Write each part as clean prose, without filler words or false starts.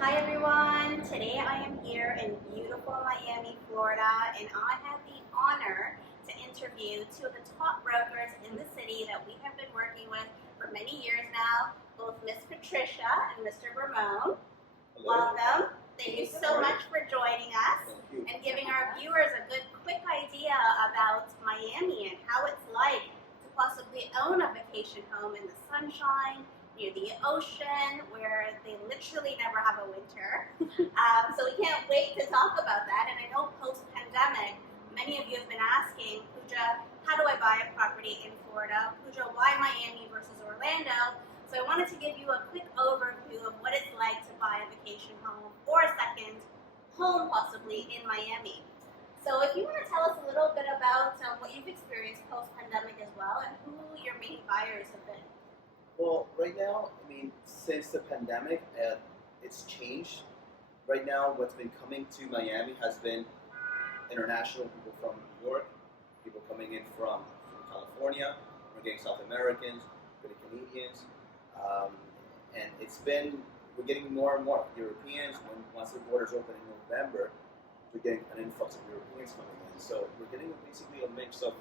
Hi everyone, today I am here in beautiful Miami, Florida, and I have the honor to interview two of the top brokers in the city that we have been working with for many years now, both Miss Patricia and Mr. Ramon. Hello. Welcome. Thank you so much for joining us and giving our viewers a good quick idea about Miami and how it's like to possibly own a vacation home in the sunshine, near the ocean, where they literally never have a winter. So we can't wait to talk about that. And I know post-pandemic, many of you have been asking, Pooja, how do I buy a property in Florida? Pooja, why Miami versus Orlando? So I wanted to give you a quick overview of what it's like to buy a vacation home or a second home possibly in Miami. So if you want to tell us a little bit about what you've experienced post-pandemic as well and who your main buyers have been. Well, right now, since the pandemic, it's changed. Right now, what's been coming to Miami has been international people from New York, people coming in from California. We're getting South Americans, we're getting Canadians, and we're getting more and more Europeans. Once the borders open in November, we're getting an influx of Europeans coming in. So we're getting basically a mix of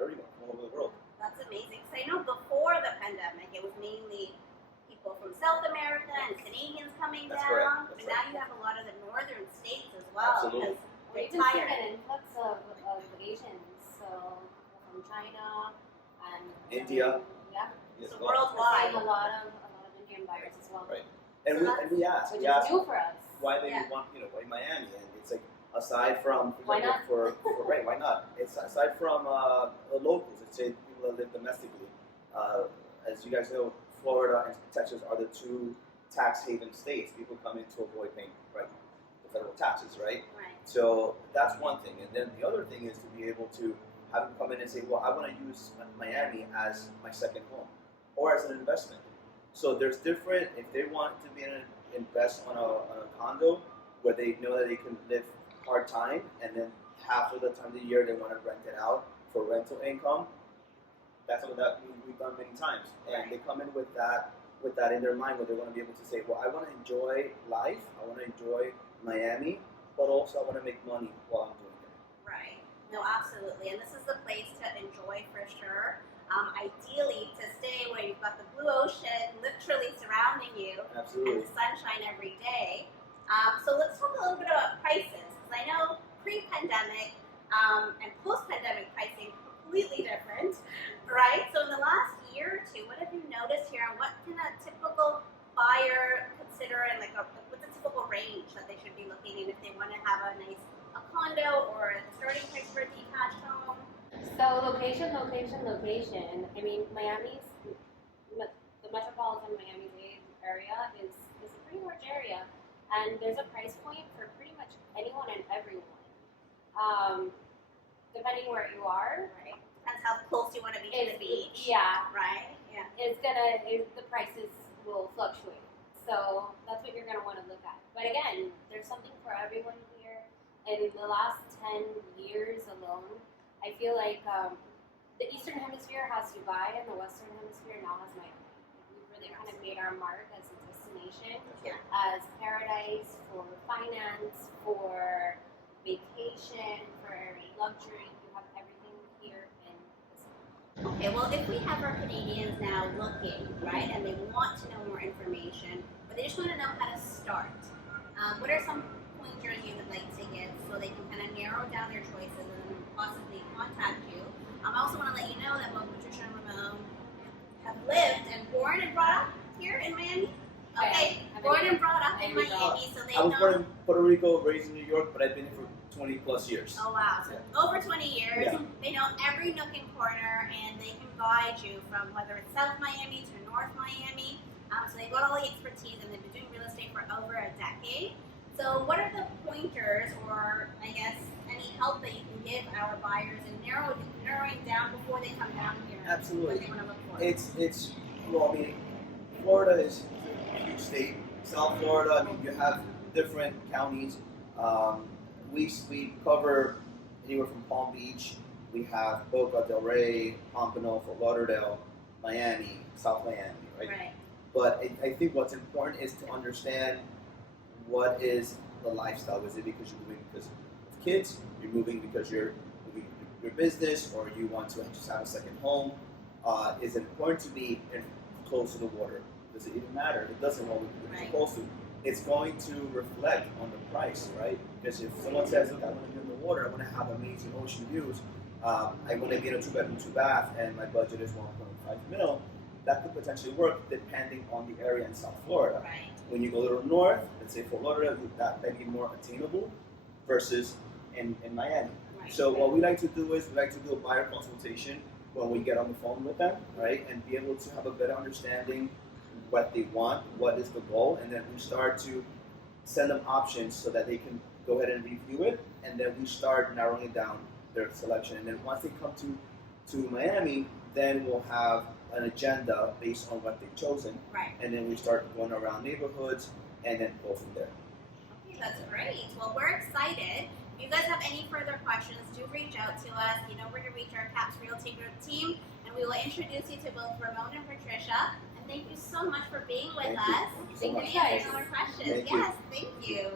everyone from all over the world. That's amazing. So I know before the pandemic, it was mainly people from South America and Canadians coming That's down. correct. But now you have a lot of the northern states as well. Absolutely. Because We they're just see tired. an influx of Asians, so from China and India. Yeah, Yes, So well, worldwide. we're seeing a lot of Indian buyers as well. Right. And So we asked Which is new for us. why they Yeah. want, why Miami, and it's like aside from Why not? for right, why not? It's aside from the locals, it's say people that live domestically. As you guys know, Florida and Texas are the two tax haven states. People come in to avoid paying the federal taxes, right? Right. So that's one thing, and then the other thing is to be able to have them come in and say, well, I want to use Miami as my second home or as an investment. So there's different, if they want to be invest on a condo where they know that they can live part-time and then half of the time of the year they want to rent it out for rental income, that's something that we've done many times. And they come in with that in their mind where they want to be able to say, well, I want to enjoy life, I want to enjoy Miami, but also I want to make money while I'm doing it. Right. No, absolutely. And this is the place to enjoy for sure. Ideally, to stay where you've got the blue ocean literally surrounding you and Absolutely. the sunshine every day. So let's talk a little bit about prices, because I know pre-pandemic and post-pandemic pricing completely different, right? So in the last year or two, what have you noticed here, and what can a typical buyer consider, and what's a typical range that they should be looking in if they want to have a condo or the starting price for a detached home? So location. I mean, the metropolitan Miami-Dade area is a pretty large area, and there's a price point for pretty much anyone and everyone. Depending where you are, Right. Depends how close you want to be to the beach. Yeah, Right. Yeah. the prices will fluctuate. So that's what you're gonna want to look at. But again, there's something for everyone here. In the last 10 years alone, I feel like the Eastern Hemisphere has Dubai and the Western Hemisphere now has Miami. We've really kind of made our mark as a destination, Yeah. as paradise for finance, for vacation, for luxury. You have everything here in this area. Okay, well, if we have our Canadians now looking, right, and they want to know more information, but they just want to know how to start, what are some pointers you would like to give so they can kind of narrow down their choices and possibly contact you? I also want to let you know that both Patricia and Ramon have lived and born and brought up here in Miami. Okay, born and brought up in Miami, so they I was born know. in Puerto Rico, raised in New York, but I've been here for 20 plus years. Oh wow, so over 20 years, Yeah. they know every nook and corner, and they can guide you from whether it's South Miami to North Miami. So they've got all the expertise, and they've been doing real estate for over a decade. So what are the pointers, or I guess any help that you can give our buyers in narrowing down before they come down here? Absolutely. What they want to look for? It's well, Florida is a huge state. South Florida, you have different counties. We cover anywhere from Palm Beach. We have Boca Del Rey, Pompano, Fort Lauderdale, Miami, South Miami, right? Right. But I think what's important is to understand what is the lifestyle? Is it because you're moving because of kids? You're moving because you're moving your business, or you want to just have a second home? Is it important to be close to the water? Does it even matter? It doesn't when you're close to. It's going to reflect on the price, right? Because if someone says, look, I want to be on the water, I want to have amazing ocean views, I want to get a 2-bedroom, 2-bath, and my budget is 1.5 mil, that could potentially work depending on the area in South Florida. Right. When you go a little north, let's say Fort Lauderdale, that may be more attainable versus in Miami. Right. So what we like to do is we like to do a buyer consultation when we get on the phone with them, right? And be able to have a better understanding what they want, what is the goal, and then we start to send them options so that they can go ahead and review it, and then we start narrowing down their selection. And then once they come to Miami, then we'll have an agenda based on what they've chosen, Right. and then we start going around neighborhoods and then go from there. Okay, that's great. Well, we're excited. If you guys have any further questions, do reach out to us. You know where to reach our CAPS Realty Group team, and we will introduce you to both Ramon and Patricia. And thank you so much for being with Thank you. us. Thank you so Thank much. you, guys. Answering our questions. Thank you. Yes, thank you.